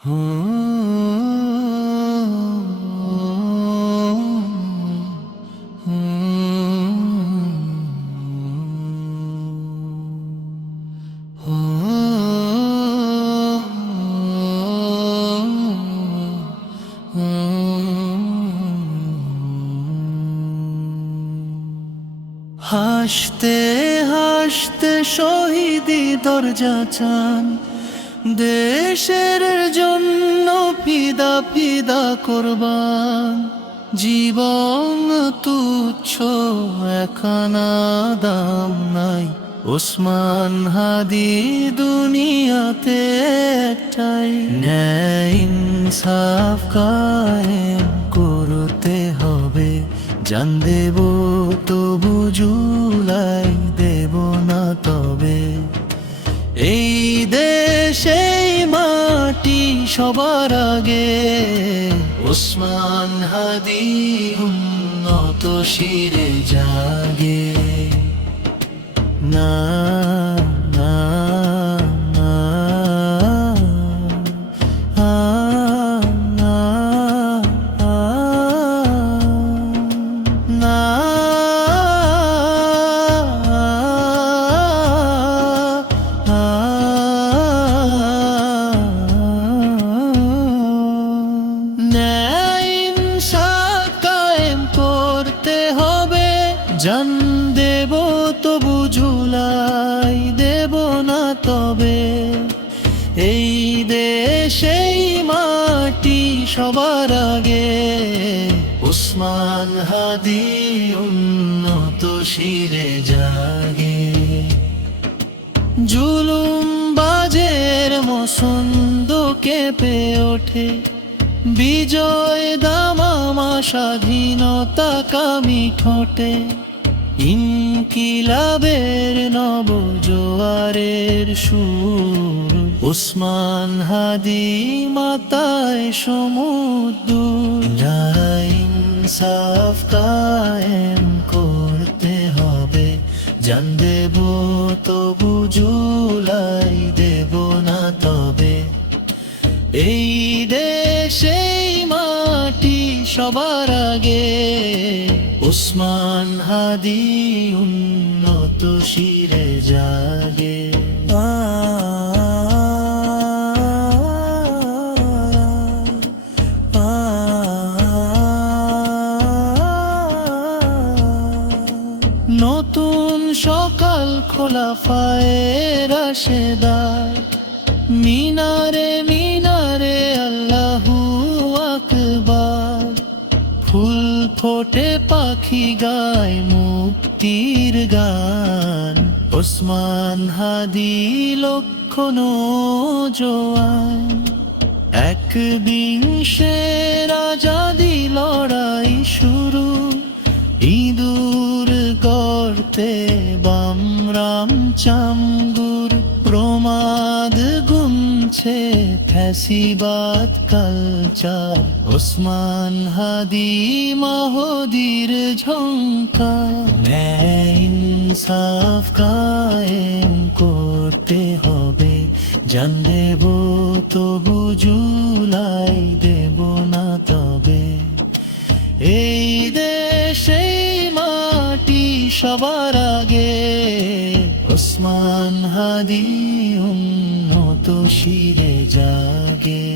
হাসতে হাসতে শহীদি দরজা চান, দেশের জন্য ফিদা ফিদা করবান। জীবন তুচ্ছ একখানা দাম নাই, ওসমান হাদি দুনিয়াতে একটাই। ন্যায় ইনসাফ কায়েম করতে হবে, জান দেব তবু জুলাই দেব না তবে। এই দেশে মাটি সবার আগে, ওসমান হাদি উন্নত শিরে জাগে। না না না জান দেব তবু ঝুলাই দেব না তবে। এই দেশেই মাটি সবার আগে, ওসমান হাদি উন্নত শিরে জাগে। জুলুম বাজের মসন্দ কেঁপে ওঠে, বিজয় দামামা স্বাধীনতা কামি ঠোঁটে। ইনকিলাবের নব জোয়ারের সুর, ওসমান হাদি মাতায় সমুদ্র। ইনসাফ কায়েম করতে হবে, জান দেব তবু জুলাই দেব না তবে। এই দেশেই মাটি সবার আগে, ওসমান হাদি উন্নত শিরে জাগে। নতুন সকাল খোলাফায়ের রাশেদার, মিনারে মিনারে আল্লাহু আকবার। ফুল ফোটে পাখি গায় মুক্তির গান, ওসমান হাদি লক্ষণ জোয়ান। একবিংশের আজাদি লড়াই শুরু, ইঁদুর গর্তে বামরাম চামগুর। প্রমাদ গুনছে ফ্যাসিবাদ কালচার, ওসমান হাদি মাহদির ঝংকার। ন্যায় ইনসাফ কায়েম করতে হবে, জান দেব তবু জুলাই দেব না তবে। এই দেশে মাটি সবার আগে, ওসমান হাদি উন্নত শিরে জাগে।